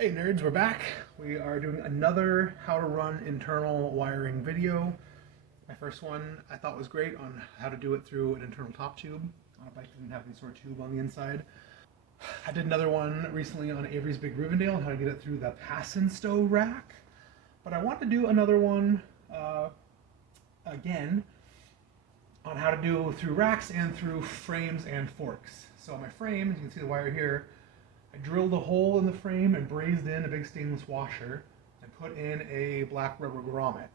Hey nerds, we're back. We are doing another how to run internal wiring video. My first one I thought was great on how to do it through an internal top tube on a bike that didn't have any sort of tube on the inside. I did another one recently on Avery's Big Rivendell on how to get it through the pass and stow rack. But I want to do another one again on how to do through racks and through frames and forks. So on my frame, as you can see the wire here, I drilled a hole in the frame and brazed in a big stainless washer and put in a black rubber grommet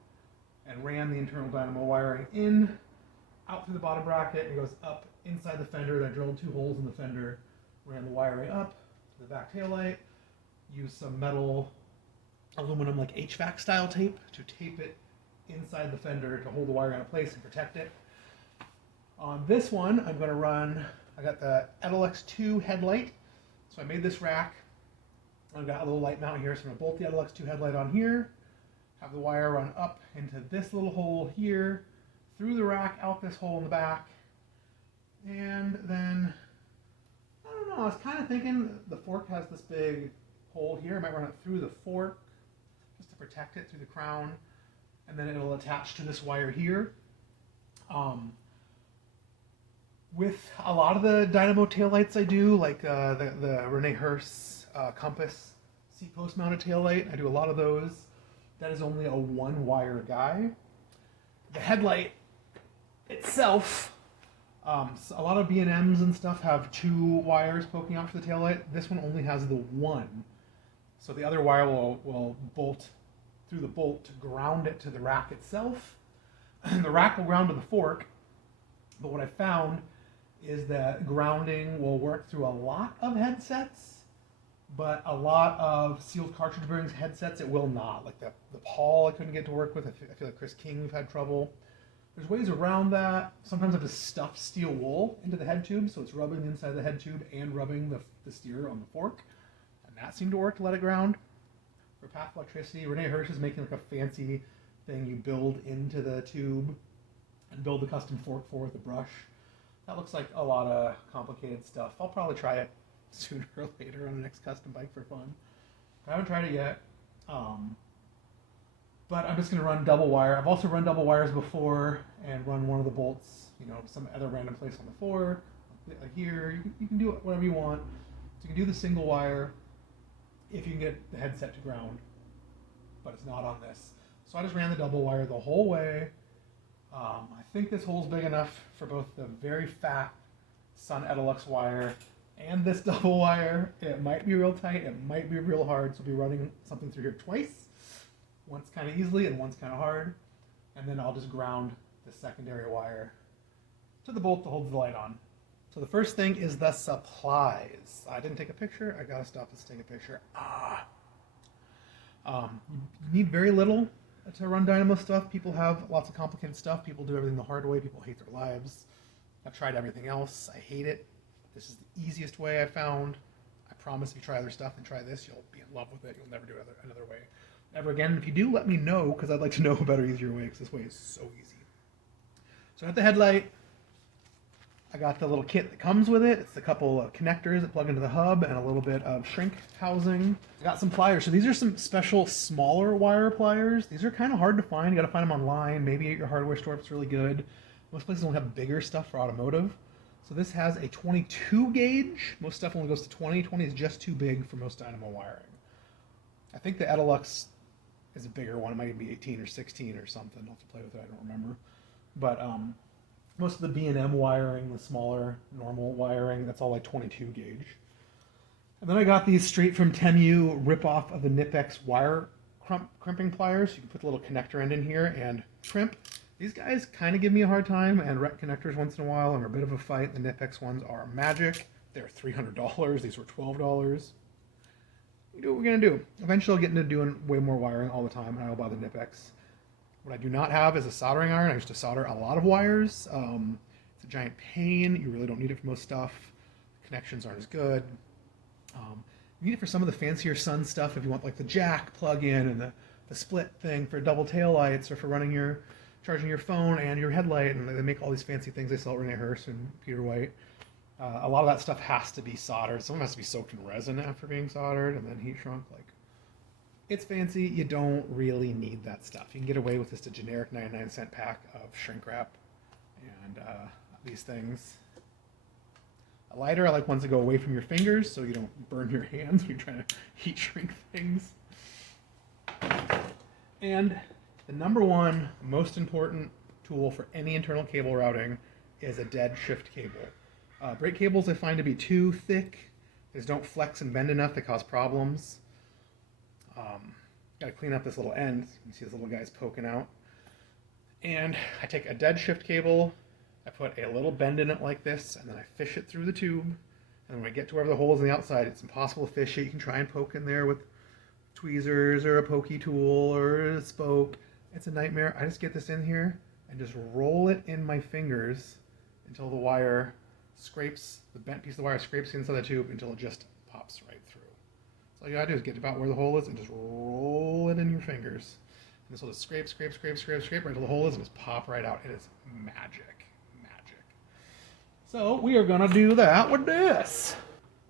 and ran the internal dynamo wiring in, out through the bottom bracket, and it goes up inside the fender. Then I drilled two holes in the fender, ran the wiring up to the back taillight, used some metal, aluminum like HVAC style tape to tape it inside the fender to hold the wire in place and protect it. On this one, I'm going to run, I got the Edelux 2 headlight. So I made this rack. I've got a little light mount here, so I'm going to bolt the Edelux 2 headlight on here, have the wire run up into this little hole here, through the rack, out this hole in the back, and then, I don't know, I was kind of thinking the fork has this big hole here. I might run it through the fork just to protect it through the crown, and then it'll attach to this wire here. With a lot of the Dynamo taillights I do, like the Rene Herse Compass seat post mounted taillight, I do a lot of those. That is only a one wire guy. The headlight itself, a lot of B&Ms and stuff have two wires poking out for the taillight. This one only has the one. So the other wire will bolt through the bolt to ground it to the rack itself. And the rack will ground to the fork. But what I found is that grounding will work through a lot of headsets, but a lot of sealed cartridge bearings headsets it will not. Like the Paul I couldn't get to work with. I feel like Chris King we've had trouble. There's ways around that. Sometimes I have to stuff steel wool into the head tube, so it's rubbing the inside of the head tube and rubbing the steer on the fork, and that seemed to work to let it ground. For path electricity, Rene Herse is making like a fancy thing you build into the tube and build the custom fork for with a brush. That looks like a lot of complicated stuff. I'll probably try it sooner or later on the next custom bike for fun. I haven't tried it yet. But I'm just going to run double wire. I've also run double wires before and run one of the bolts, some other random place on the fork, like here. You can do it whatever you want. So you can do the single wire if you can get the headset to ground, but it's not on this. So I just ran the double wire the whole way. I think this hole's big enough for both the very fat Sun Edelux wire and this double wire. It might be real tight, it might be real hard, so I'll be running something through here twice. Once kind of easily and once kind of hard. And then I'll just ground the secondary wire to the bolt that holds the light on. So the first thing is the supplies. I didn't take a picture, I gotta stop this to take a picture. You need very little to run Dynamo stuff. People have lots of complicated stuff. People do everything the hard way. People hate their lives. I've tried everything else. I hate it. This is the easiest way I found. I promise if you try other stuff and try this, you'll be in love with it. You'll never do it another way ever again. And if you do, let me know, because I'd like to know a better, easier way, because this way is so easy. So I got the headlight. I got the little kit that comes with it. It's a couple of connectors that plug into the hub and a little bit of shrink housing. I got some pliers. So these are some special smaller wire pliers. These are kind of hard to find. You got to find them online, maybe at your hardware store if it's really good. Most places don't have bigger stuff for automotive. So this has a 22 gauge. Most stuff only goes to 20. 20 is just too big for most Dynamo wiring. I think the Edelux is a bigger one. It might even be 18 or 16 or something. I'll have to play with it. I don't remember. But most of the B&M wiring, the smaller normal wiring, that's all like 22 gauge. And then I got these straight from Temu rip-off of the Knipex wire crimping pliers. You can put the little connector end in here and crimp. These guys kind of give me a hard time and wreck connectors once in a while and are a bit of a fight. The Knipex ones are magic. They're $300. These were $12. We do what we're going to do. Eventually I'll get into doing way more wiring all the time, and I will buy the Knipex. What I do not have is a soldering iron. I used to solder a lot of wires. It's a giant pain. You really don't need it for most stuff. Connections aren't as good. You need it for some of the fancier Sun stuff if you want like the jack plug-in and the split thing for double tail lights, or for charging your phone and your headlight. And they make all these fancy things they sell at Rene Herse and Peter White. A lot of that stuff has to be soldered. Some of it has to be soaked in resin after being soldered and then heat shrunk. Like, It's fancy. You don't really need that stuff. You can get away with just a generic 99-cent pack of shrink wrap and these things. A lighter, I like ones that go away from your fingers so you don't burn your hands when you're trying to heat shrink things. And the number one most important tool for any internal cable routing is a dead shift cable. Brake cables I find to be too thick. They just don't flex and bend enough. They cause problems. Got to clean up this little end. You can see this little guy's poking out. And I take a dead shift cable, I put a little bend in it like this, and then I fish it through the tube. And when I get to wherever the hole is on the outside, it's impossible to fish it. You can try and poke in there with tweezers or a pokey tool or a spoke. It's a nightmare. I just get this in here and just roll it in my fingers until the wire scrapes, the bent piece of the wire scrapes inside the tube until it just pops right through. So all you gotta do is get about where the hole is and just roll it in your fingers. And this will just scrape, scrape, scrape, scrape, scrape right until the hole is and just pop right out. It is magic, magic. So we are gonna do that with this.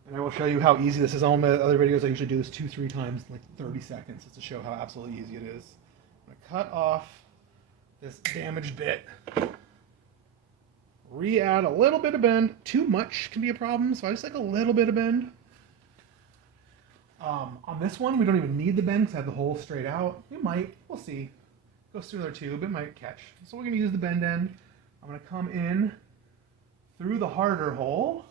And I will show you how easy this is. On my other videos, I usually do this 2-3 times in like 30 seconds just to show how absolutely easy it is. I'm gonna cut off this damaged bit. Re-add a little bit of bend. Too much can be a problem, so I just like a little bit of bend. On this one, we don't even need the bend because I have the hole straight out. We might, we'll see. Goes through another tube, it might catch. So we're gonna use the bend end. I'm gonna come in through the harder hole.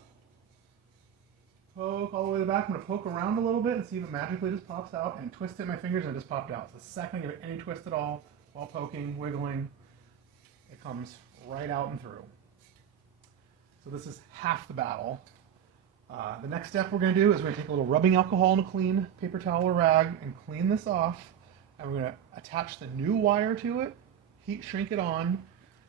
Poke all the way to the back. I'm gonna poke around a little bit and see if it magically just pops out, and twist it in my fingers and it just popped out. So the second I give it any twist at all, while poking, wiggling, it comes right out and through. So this is half the battle. The next step we're going to do is we're going to take a little rubbing alcohol and a clean paper towel or rag and clean this off. And we're going to attach the new wire to it, heat shrink it on.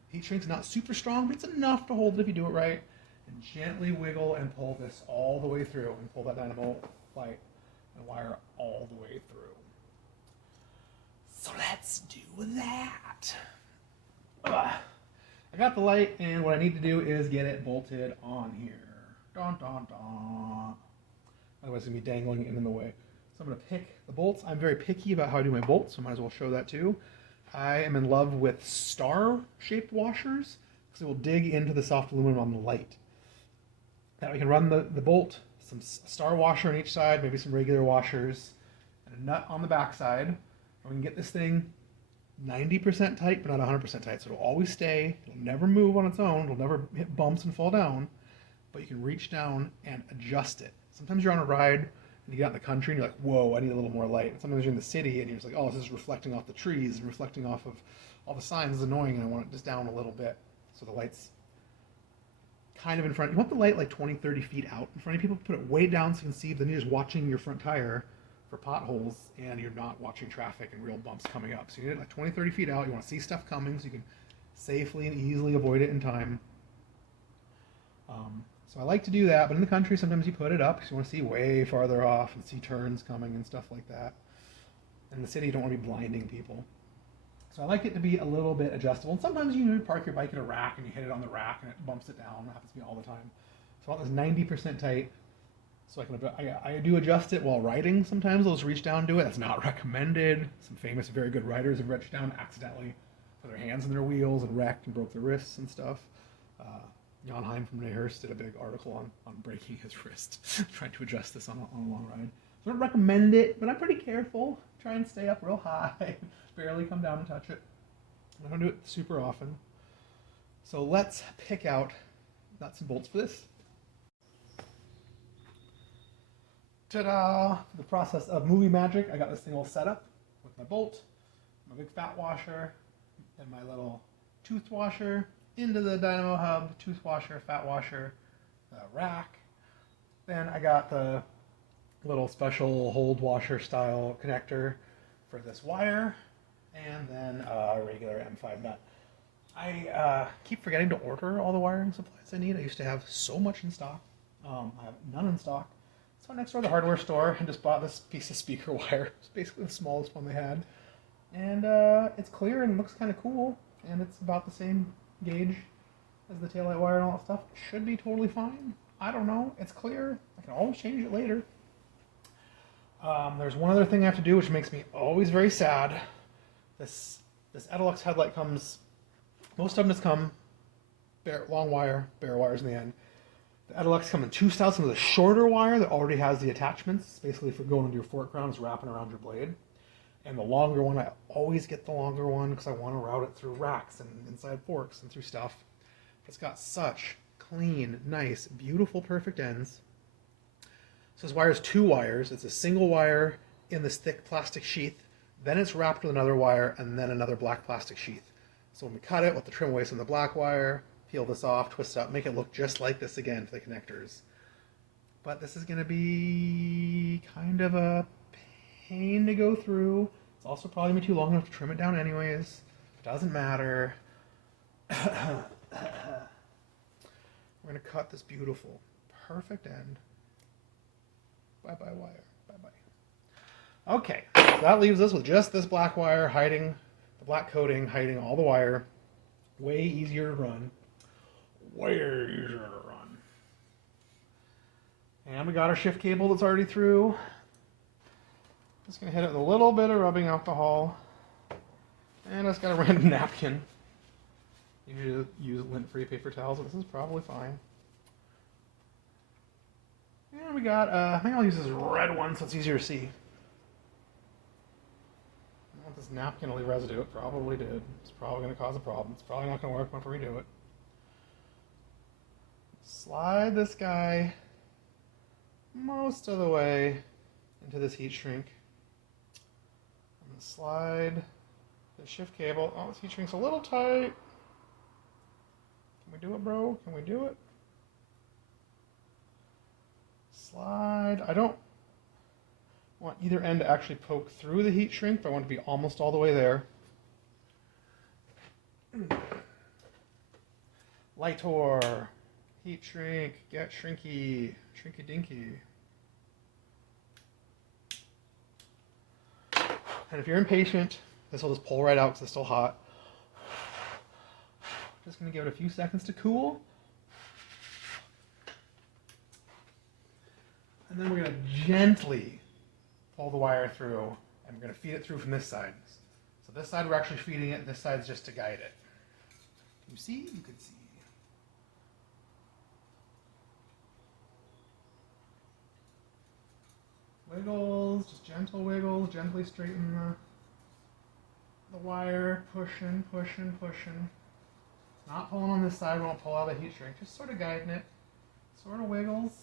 Heat shrink's not super strong, but it's enough to hold it if you do it right. And gently wiggle and pull this all the way through and pull that Dynamo light and wire all the way through. So let's do that. I got the light, and what I need to do is get it bolted on here. Dun, dun, dun. Otherwise it's going to be dangling and in the way. So I'm going to pick the bolts. I'm very picky about how I do my bolts, so I might as well show that too. I am in love with star-shaped washers because it will dig into the soft aluminum on the light. Now we can run the bolt, some star washer on each side, maybe some regular washers, and a nut on the back side. And we can get this thing 90% tight, but not 100% tight, so it'll always stay. It'll never move on its own. It'll never hit bumps and fall down. But you can reach down and adjust it. Sometimes you're on a ride and you get out in the country and you're like, whoa, I need a little more light. And sometimes you're in the city and you're just like, oh, this is reflecting off the trees and reflecting off of all the signs. It's annoying, and I want it just down a little bit. So the light's kind of in front. You want the light like 20, 30 feet out in front of people. Put it way down so you can see. Then you're just watching your front tire for potholes and you're not watching traffic and real bumps coming up. So you need it like 20, 30 feet out. You want to see stuff coming so you can safely and easily avoid it in time. So I like to do that, but in the country sometimes you put it up because you want to see way farther off and see turns coming and stuff like that. In the city you don't want to be blinding people. So I like it to be a little bit adjustable. And sometimes you park your bike at a rack and you hit it on the rack and it bumps it down. That happens to me all the time. So I want this 90% tight. So I do adjust it while riding sometimes. I'll just reach down and do it. That's not recommended. Some famous, very good riders have reached down accidentally, put their hands in their wheels and wrecked and broke their wrists and stuff. Jan Heim from Nehurst did a big article on breaking his wrist, trying to adjust this on a long ride. So I don't recommend it, but I'm pretty careful. Try and stay up real high, barely come down and touch it. I don't do it super often. So let's pick out nuts and bolts for this. Ta-da! The process of movie magic. I got this thing all set up with my bolt, my big fat washer, and my little tooth washer into the Dynamo hub, tooth washer, fat washer, rack. Then I got the little special hold washer style connector for this wire, and then a regular M5 nut. I keep forgetting to order all the wiring supplies I need. I used to have so much in stock. I have none in stock. So I next door to the hardware store and just bought this piece of speaker wire. It's basically the smallest one they had. And it's clear and looks kind of cool. And it's about the same gauge as the taillight wire and all that stuff. It should be totally fine. I don't know. It's clear. I can always change it later. There's one other thing I have to do, which makes me always very sad. This Edelux headlight comes, most of them just come long wire, bare wires in the end. The Edelux come in two styles. Some of the shorter wire that already has the attachments, basically for going into your fork crown, is wrapping around your blade. And the longer one, I always get the longer one because I want to route it through racks and inside forks and through stuff. It's got such clean, nice, beautiful, perfect ends. So this wire is two wires. It's a single wire in this thick plastic sheath. Then it's wrapped with another wire and then another black plastic sheath. So when we cut it, we'll trim away some of the black wire, peel this off, twist it up, make it look just like this again for the connectors. But this is going to be kind of a pain to go through. It's also probably going to be too long enough to trim it down anyways. Doesn't matter. We're going to cut this beautiful, perfect end. Bye-bye wire. Bye-bye. Okay, so that leaves us with just this black wire hiding, the black coating hiding all the wire. Way easier to run. Way easier to run. And we got our shift cable that's already through. Just going to hit it with a little bit of rubbing alcohol. And it's got a random napkin. You use lint-free paper towels, but this is probably fine. And we got, I think I'll use this red one so it's easier to see. I want this napkin to leave residue. It probably did. It's probably going to cause a problem. It's probably not going to work once we redo it. Slide this guy most of the way into this heat shrink. I'm going to slide the shift cable. Oh, this heat shrink's a little tight. Can we do it, bro? Can we do it? Slide. I don't want either end to actually poke through the heat shrink, but I want it to be almost all the way there. Lightor. Heat shrink. Get shrinky. Shrinky dinky. And if you're impatient, this will just pull right out because it's still hot. Just going to give it a few seconds to cool. And then we're going to gently pull the wire through, and we're going to feed it through from this side. So this side we're actually feeding it, this side's just to guide it. Can you see? You can see. Wiggles, just gentle wiggles, gently straighten the wire, pushing, pushing, pushing. Not pulling on this side, we won't pull out the heat shrink, just sort of guiding it. Sort of wiggles.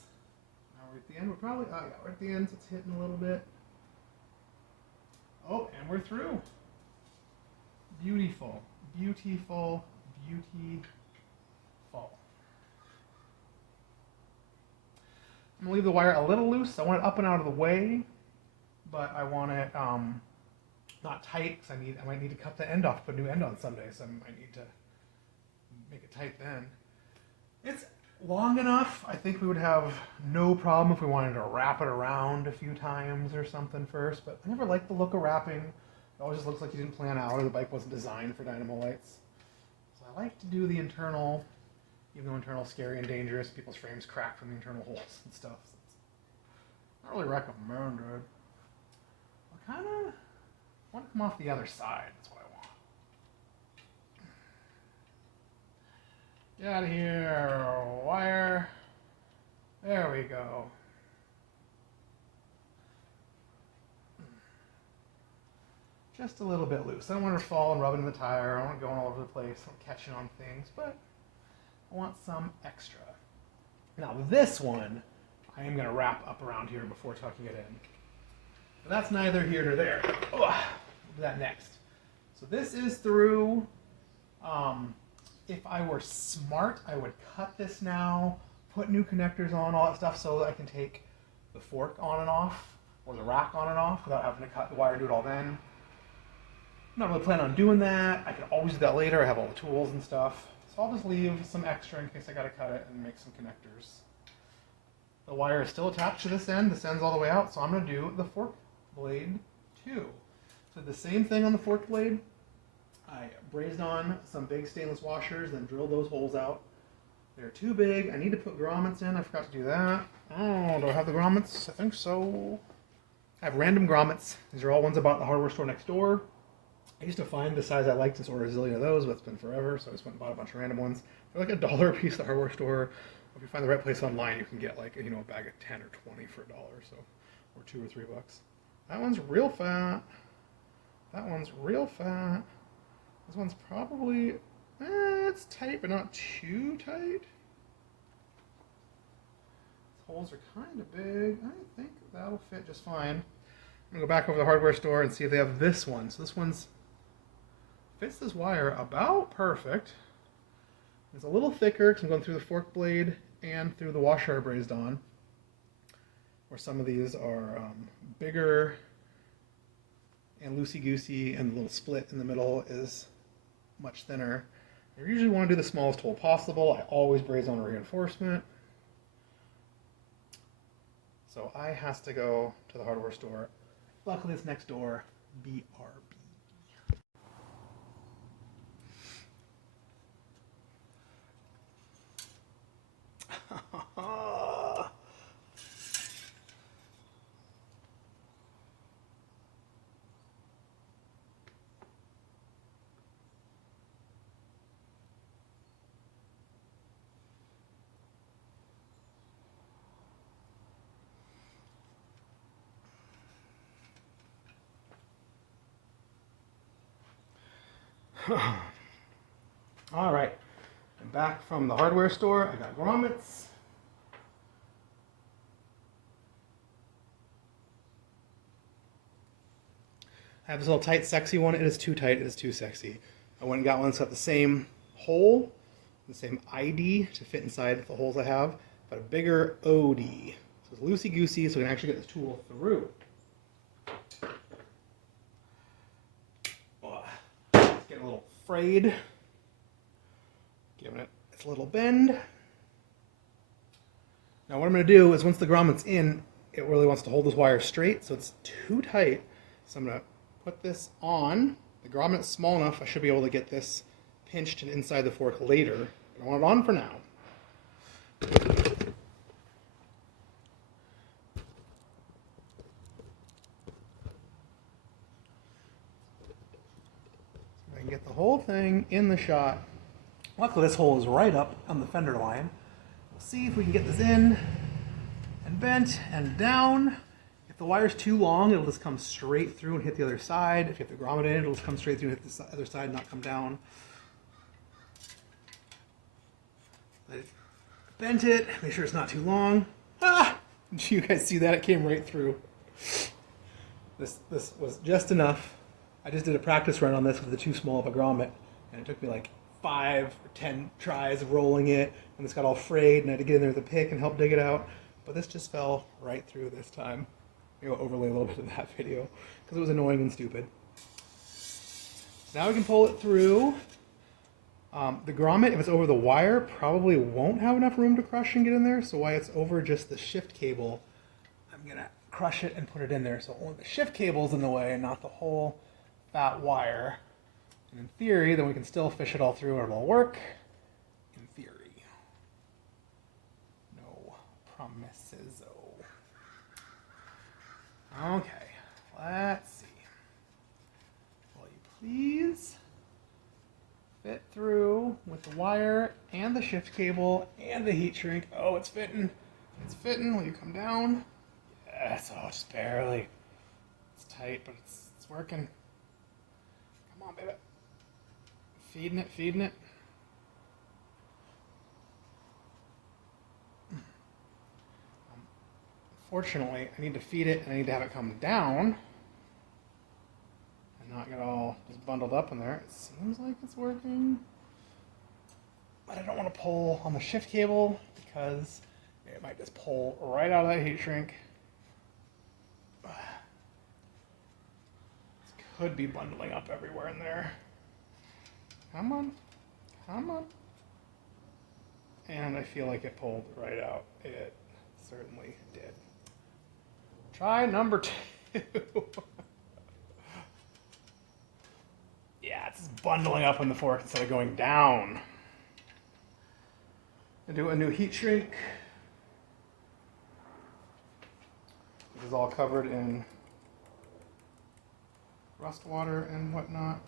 Now we're at the end, we're probably, oh yeah, we're at the end, so it's hitting a little bit. Oh, and we're through. Beautiful, beautiful, beautiful. I'm gonna leave the wire a little loose. I want it up and out of the way, but I want it not tight because I might need to cut the end off, put a new end on someday, so I might need to make it tight then. It's long enough. I think we would have no problem if we wanted to wrap it around a few times or something first, but I never liked the look of wrapping. It always just looks like you didn't plan out or the bike wasn't designed for Dynamo lights. So I like to do the internal, even though internal's scary and dangerous, people's frames crack from the internal holes and stuff. So it's not really recommended. I kind of want to come off the other side. That's what I want. Get out of here, wire. There we go. Just a little bit loose. I don't want to fall and rub into the tire. I don't want it going all over the place. I don't catching on things, but I want some extra. Now this one, I am going to wrap up around here before tucking it in. But that's neither here nor there. Oh, we'll do that next. So this is through. If I were smart, I would cut this now, put new connectors on, all that stuff, so that I can take the fork on and off, or the rack on and off, without having to cut the wire and do it all then. I'm not really planning on doing that. I can always do that later. I have all the tools and stuff. So I'll just leave some extra in case I gotta cut it and make some connectors. The wire is still attached to this end. This end's all the way out, so I'm gonna do the fork blade too. So the same thing on the fork blade. I brazed on some big stainless washers, then drilled those holes out. They're too big. I need to put grommets in. I forgot to do that. Oh, do I have the grommets? I think so. I have random grommets. These are all ones I bought at the hardware store next door. I used to find the size I liked and order a zillion of those, but it's been forever, so I just went and bought a bunch of random ones. They're like $1 a piece at the hardware store. If you find the right place online, you can get like, you know, a bag of 10 or 20 for $1, so, or $2 or $3. That one's real fat. That one's real fat. This one's probably, it's tight, but not too tight. These holes are kind of big. I think that'll fit just fine. I'm gonna go back over to the hardware store and see if they have this one. So this one's fits this wire about perfect. It's a little thicker because I'm going through the fork blade and through the washer I brazed on. Where some of these are bigger and loosey-goosey, and the little split in the middle is much thinner. I usually want to do the smallest hole possible. I always braze on a reinforcement. So I has to go to the hardware store. Luckily it's next door, BRB. All right, I'm back from the hardware store. I got grommets. I have this little tight, sexy one. It is too tight. It is too sexy. I went and got one that's got the same hole, the same ID to fit inside the holes I have, but a bigger OD. So it's loosey-goosey, so we can actually get this tool through. It's getting a little frayed. Giving it its little bend. Now what I'm going to do is once the grommet's in, it really wants to hold this wire straight, so it's too tight. So I'm going to put this on. The grommet's small enough, I should be able to get this pinched and inside the fork later. But I want it on for now. So I can get the whole thing in the shot. Luckily this hole is right up on the fender line. We'll see if we can get this in and bent and down. If the wire's too long, it'll just come straight through and hit the other side. If you have the grommet in, it'll just come straight through and hit the other side and not come down. I bent it, make sure it's not too long. Ah! Did you guys see that? It came right through. This was just enough. I just did a practice run on this with the too small of a grommet, and it took me like 5 or 10 tries of rolling it, and this got all frayed, and I had to get in there with a pick and help dig it out. But this just fell right through this time. Maybe I'll overlay a little bit of that video because it was annoying and stupid. So now we can pull it through. The grommet, if it's over the wire, probably won't have enough room to crush and get in there. So while it's over just the shift cable, I'm gonna crush it and put it in there. So only the shift cable's in the way and not the whole fat wire. And in theory, then we can still fish it all through and it'll work. In theory. No promises. Okay, let's see. Will you please fit through with the wire and the shift cable and the heat shrink? Oh, it's fitting. It's fitting. Will you come down? Yes, oh, just barely. It's tight, but it's working. Come on, baby. Feeding it, feeding it. Fortunately, I need to feed it and I need to have it come down and not get all just bundled up in there. It seems like it's working, but I don't want to pull on the shift cable because it might just pull right out of that heat shrink. This could be bundling up everywhere in there. Come on, come on. And I feel like it pulled right out. It certainly did. Try number 2. Yeah, it's bundling up on the fork instead of going down. I do a new heat shrink. This is all covered in rust water and whatnot.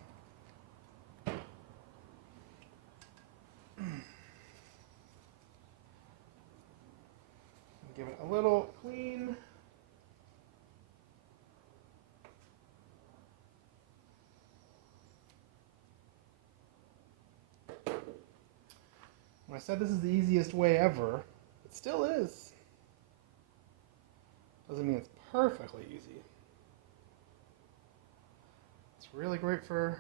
Give it a little clean. When I said this is the easiest way ever, it still is. Doesn't mean it's perfectly easy. It's really great for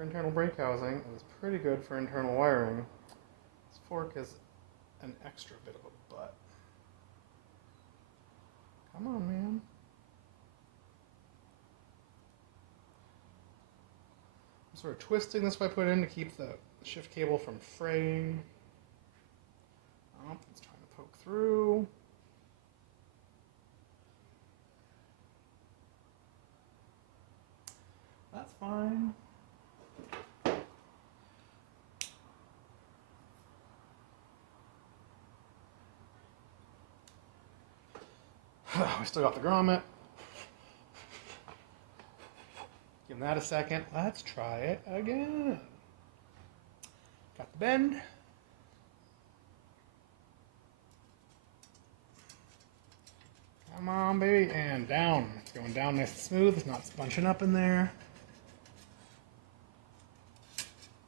internal brake housing. It was pretty good for internal wiring. This fork is an extra bit of a butt. Come on, man. I'm sort of twisting this way I put in to keep the shift cable from fraying. Oh, it's trying to poke through. That's fine. We still got the grommet. Give that a second. Let's try it again. Got the bend. Come on, baby. And down. It's going down nice and smooth. It's not bunching up in there.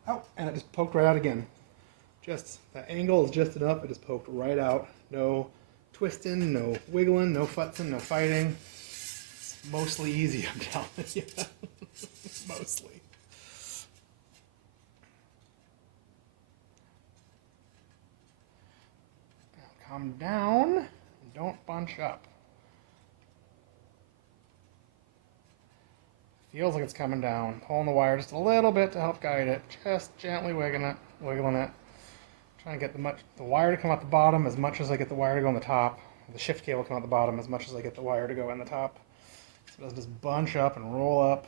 Oh, and it just poked right out again. Just, that angle is just enough. It just poked right out. No twisting, no wiggling, no futzing, no fighting. It's mostly easy, I'm telling you. Mostly. Now come down and don't bunch up. Feels like it's coming down. Pulling the wire just a little bit to help guide it. Just gently wiggling it. Trying to get the wire to come out the bottom as much as I get the wire to go on the top. The shift cable come out the bottom as much as I get the wire to go in the top. So it doesn't just bunch up and roll up.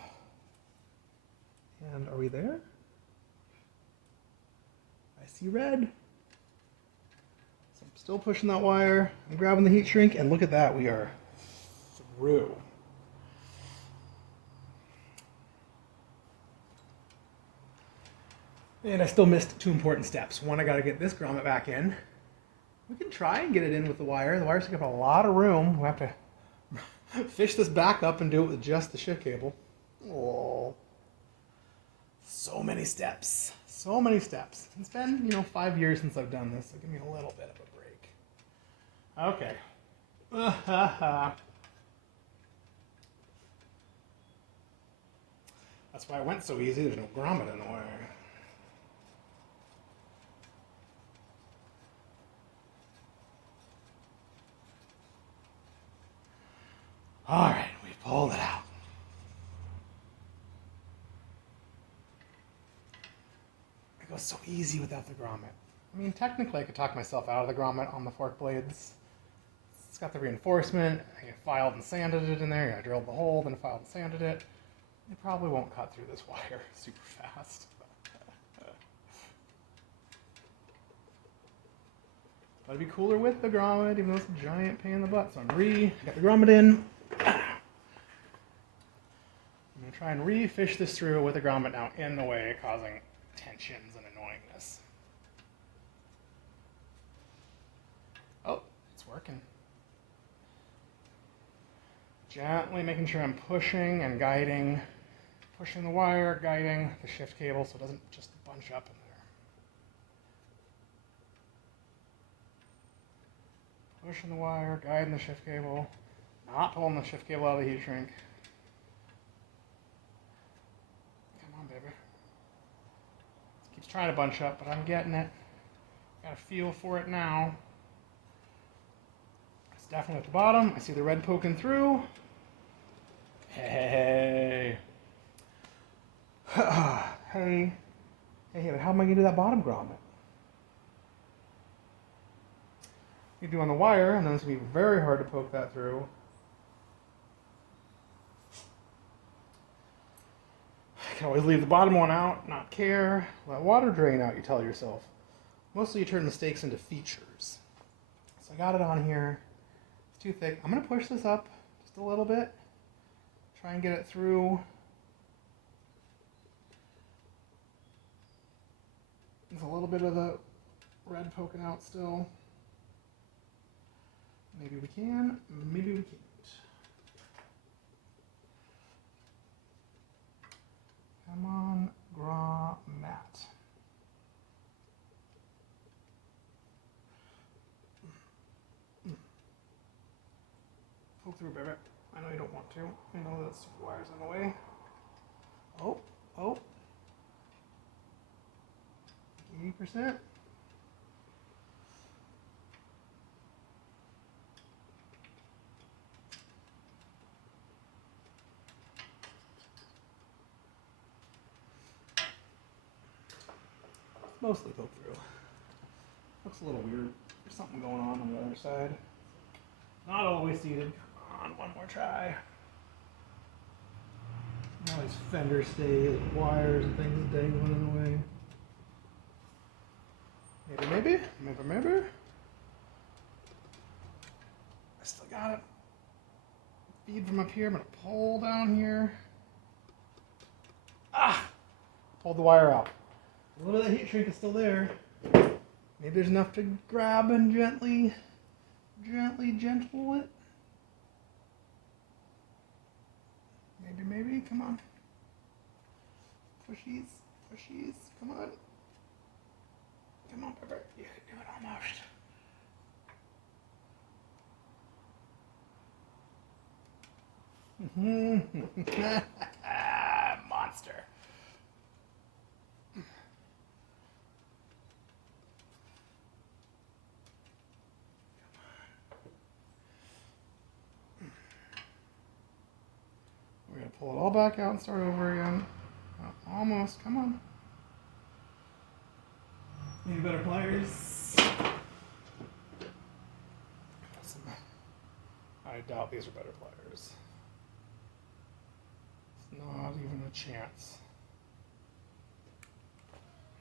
And are we there? I see red. So I'm still pushing that wire. I'm grabbing the heat shrink, and look at that. We are through. And I still missed two important steps. One, I got to get this grommet back in. We can try and get it in with the wire. The wire's taking up a lot of room. We'll have to fish this back up and do it with just the shift cable. Oh, so many steps. So many steps. It's been, 5 years since I've done this, so give me a little bit of a break. Okay. That's why it went so easy. There's no grommet in the wire. All right, we pulled it out. It goes so easy without the grommet. I mean, technically I could talk myself out of the grommet on the fork blades. It's got the reinforcement. I filed and sanded it in there. I drilled the hole, then filed and sanded it. It probably won't cut through this wire super fast. But it'd be cooler with the grommet, even though it's a giant pain in the butt. So I got the grommet in. I'm going to try and re-fish this through with the grommet now in the way, causing tensions and annoyingness. Oh, it's working. Gently making sure I'm pushing and guiding, pushing the wire, guiding the shift cable so it doesn't just bunch up in there. Pushing the wire, guiding the shift cable, not pulling the shift cable out of the heat shrink. Come on, baby. It keeps trying to bunch up, but I'm getting it. Got a feel for it now. It's definitely at the bottom. I see the red poking through. Hey. Hey, but how am I going to do that bottom grommet? You do on the wire, and then it's going to be very hard to poke that through. You can always leave the bottom one out, not care. Let water drain out, you tell yourself. Mostly you turn mistakes into features. So I got it on here. It's too thick. I'm going to push this up just a little bit. Try and get it through. There's a little bit of the red poking out still. Maybe we can, maybe we can't. Come on, Mat. Poke through, baby. I know you don't want to. I know that super wire's in the way. Oh, oh. 80%. Mostly poke through. Looks a little weird. There's something going on the other side. Not all the way seated. Come on, one more try. All these fender stays, wires and things dangling in the way. Maybe. I still got it. Feed from up here. I'm gonna pull down here. Ah! Pulled the wire out. A little bit of the heat shrink is still there. Maybe there's enough to grab and gently gentle it. Maybe. Come on. Pushies. Come on. Come on, Pepper. You can do it almost. Monster. We're going to pull it all back out and start over again. Almost. Come on. Need better pliers. I doubt these are better pliers. It's not even a chance.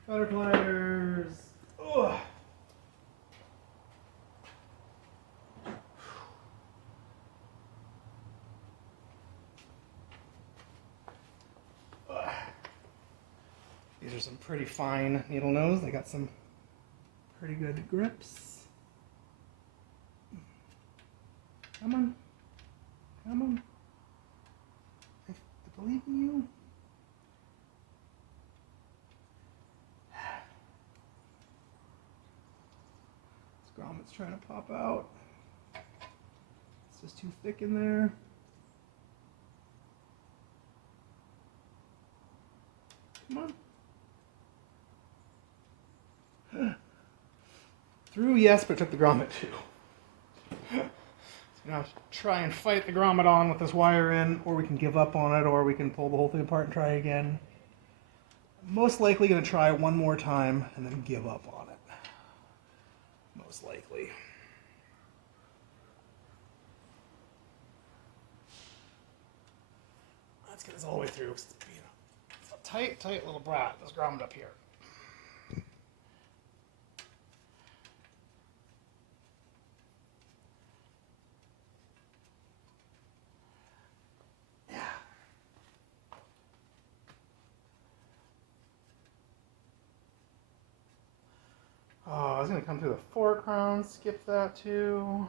Better pliers. Ugh. These are some pretty fine needle nose. They got some pretty good grips. Come on. I believe in you. This grommet's trying to pop out. It's just too thick in there. Come on. Through, yes, but it took the grommet too. So now try and fight the grommet on with this wire in, or we can give up on it, or we can pull the whole thing apart and try again. Most likely going to try one more time and then give up on it. Most likely. Let's get this all the way through. It's a tight little brat, this grommet up here. Oh, I was going to come through the 4 crown, skip that too.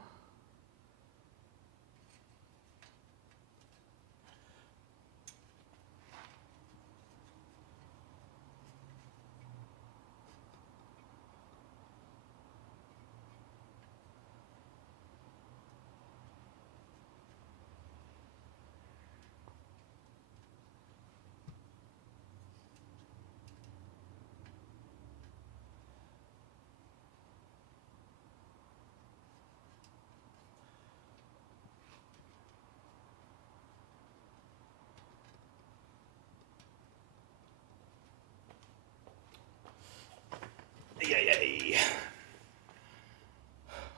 Yay.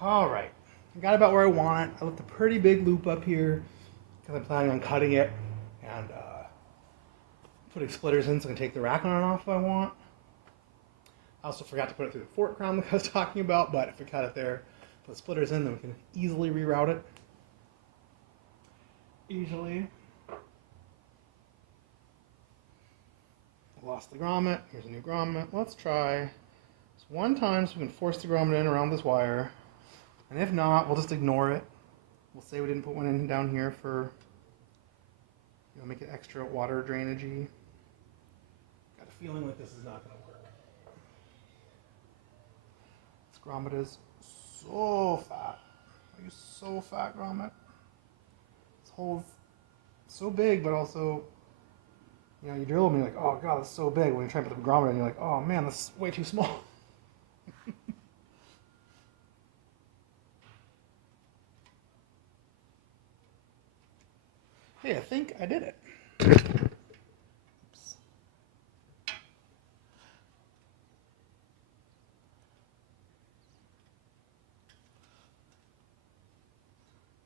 All right, I got about where I want it. I left a pretty big loop up here because I'm planning on cutting it and putting splitters in so I can take the rack on and off if I want. I also forgot to put it through the fork crown like I was talking about, but if we cut it there, put the splitters in, then we can easily reroute it. Easily. lost the grommet. Here's a new grommet. Let's try this one time so we can force the grommet in around this wire. And if not, we'll just ignore it. We'll say we didn't put one in down here for, make it extra water drainagey. Got a feeling like this is not going to work. This grommet is so fat. Are you so fat, grommet? This hole's so big, but also, you drill and you're like, oh god, that's so big. When you try to put the grommet in, you're like, oh man, that's way too small. Hey, I think I did it. Oops.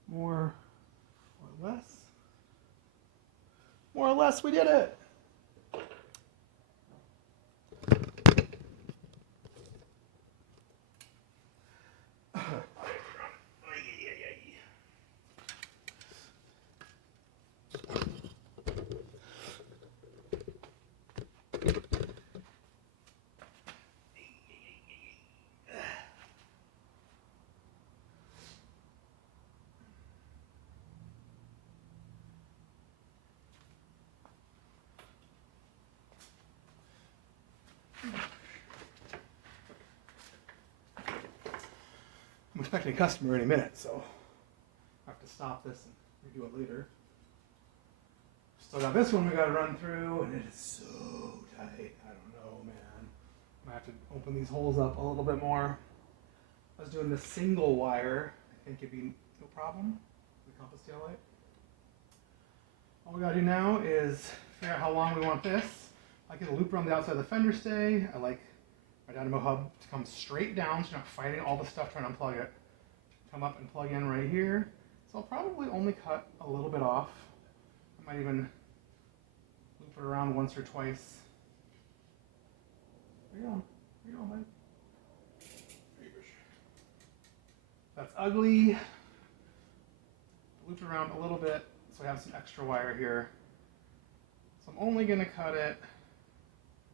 More or less. More or less, we did it. I'm expecting a customer any minute, so I have to stop this and redo it later. Still got this one we gotta run through, and it is so tight. I don't know, man. I'm gonna have to open these holes up a little bit more. I was doing the single wire. I think it'd be no problem. The compass tail light. All we gotta do now is figure out how long we want this. I get a loop around the outside of the fender stay. I like my Dynamo hub to come straight down so you're not fighting all the stuff trying to unplug it. Come up and plug in right here. So I'll probably only cut a little bit off. I might even loop it around once or twice. Where you going? Where you going, buddy? That's ugly. Loop it around a little bit so I have some extra wire here. So I'm only going to cut it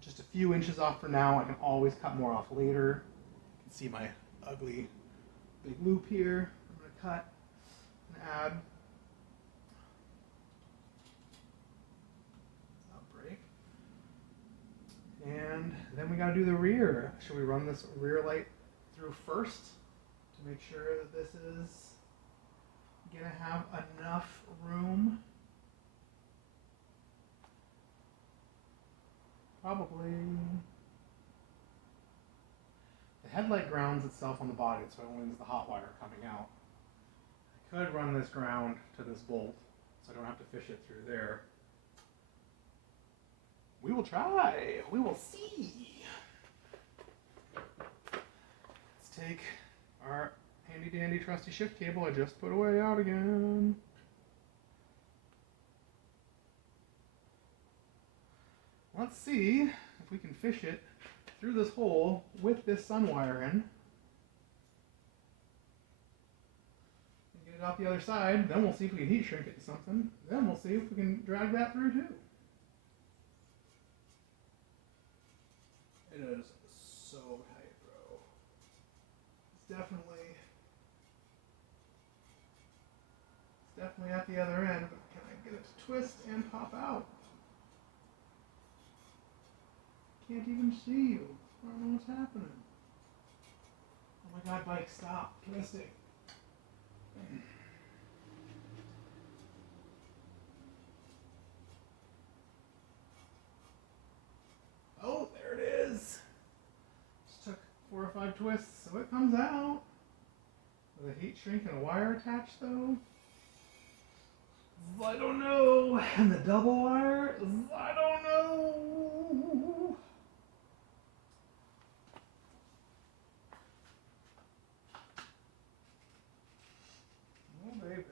just a few inches off for now. I can always cut more off later. You can see my ugly big loop here. I'm going to cut and add. Not break. And then we got to do the rear. Should we run this rear light through first to make sure that this is going to have enough room? Probably. The headlight grounds itself on the body, so it only needs the hot wire coming out. I could run this ground to this bolt, so I don't have to fish it through there. We will try. We will see. Let's take our handy dandy trusty shift cable I just put away out again. Let's see if we can fish it through this hole with this sun wire in. And get it out the other side. Then we'll see if we can heat shrink it to something. Then we'll see if we can drag that through too. It is so tight, bro. It's definitely at the other end, but can I get it to twist and pop out? Can't even see you. I don't know what's happening. Oh my god, bike, stop twisting. Oh, there it is. Just took 4 or 5 twists, so it comes out. With a heat shrink and a wire attached though. I don't know. And the double wire, I don't know. Oh, baby.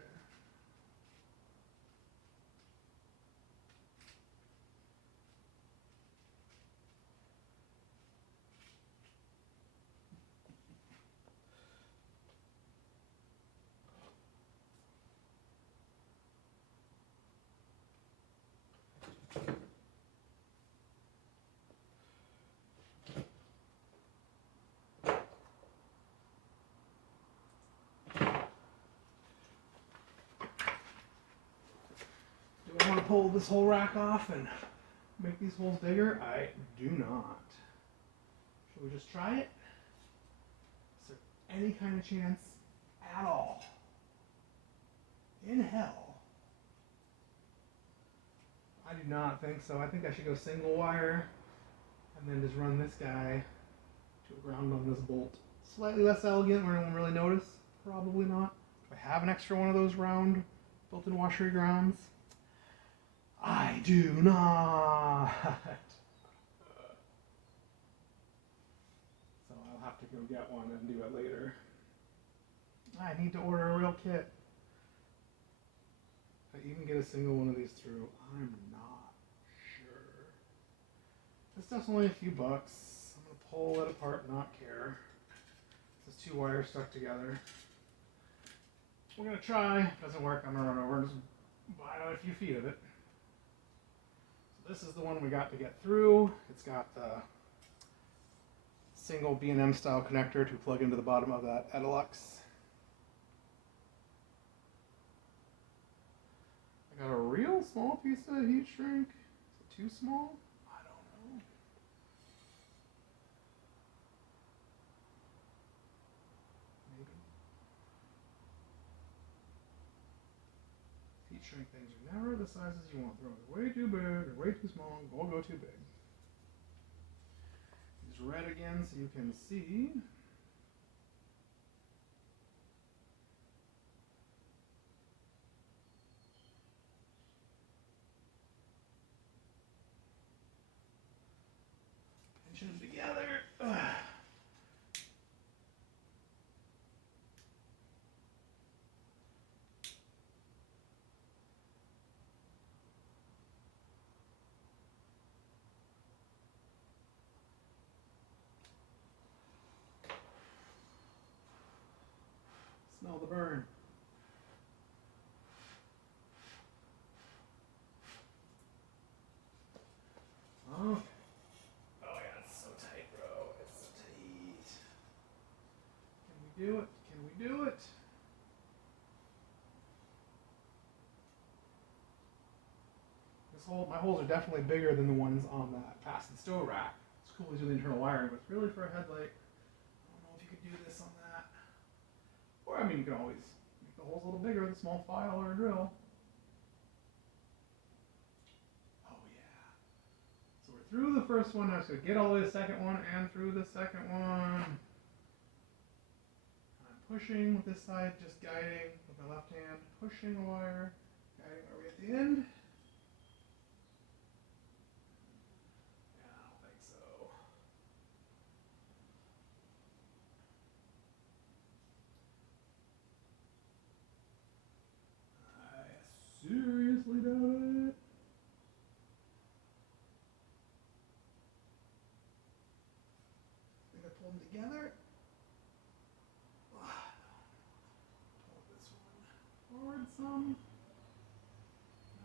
to pull this whole rack off and make these holes bigger? I do not. Should we just try it? Is there any kind of chance at all in hell? I do not think so. I think I should go single wire and then just run this guy to a ground on this bolt. Slightly less elegant where no one really notice. Probably not. Do I have an extra one of those round built-in washery grounds? I do not. So I'll have to go get one and do it later. I need to order a real kit. If I even get a single one of these through, I'm not sure. This stuff's only a few bucks. I'm going to pull it apart and not care. This is 2 wires stuck together. We're going to try. If it doesn't work, I'm going to run over and just buy another few feet of it. So this is the one we got to get through. It's got the single B&M style connector to plug into the bottom of that Edelux. I got a real small piece of heat shrink. Is it too small? I don't know. Maybe. Heat shrink things are never the sizes you want. They're either way too big or way too small. Or go too big. Use red again so you can see. Pinching them together. Smell the burn. Okay. Oh yeah, it's so tight, bro. It's so tight. Can we do it? Can we do it? My holes are definitely bigger than the ones on that past and stow rack. It's cool to do the internal wiring, but it's really for a headlight. I don't know if you could do this on that. Or, I mean, you can always make the holes a little bigger with a small file or a drill. Oh, yeah. So we're through the first one. Now I'm going to get all the way to the second one and through the second one. I'm pushing with this side, just guiding with my left hand, pushing the wire, guiding my way at the end. Seriously doubt it. I think I pull them together. Pull this one forward some.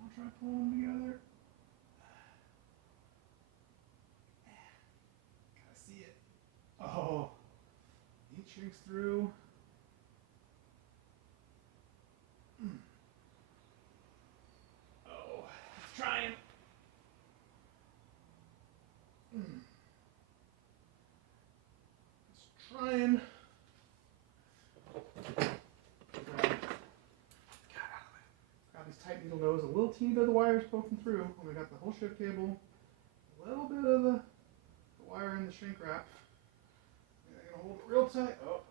I'll try pulling them together. Gotta see it. Oh, heat shrinks through. Trying. Just trying. Got these tight needle nose, a little teeny bit of the wires poking through. And we got the whole shift cable, a little bit of the wire in the shrink wrap. I'm gonna hold it real tight. Oh,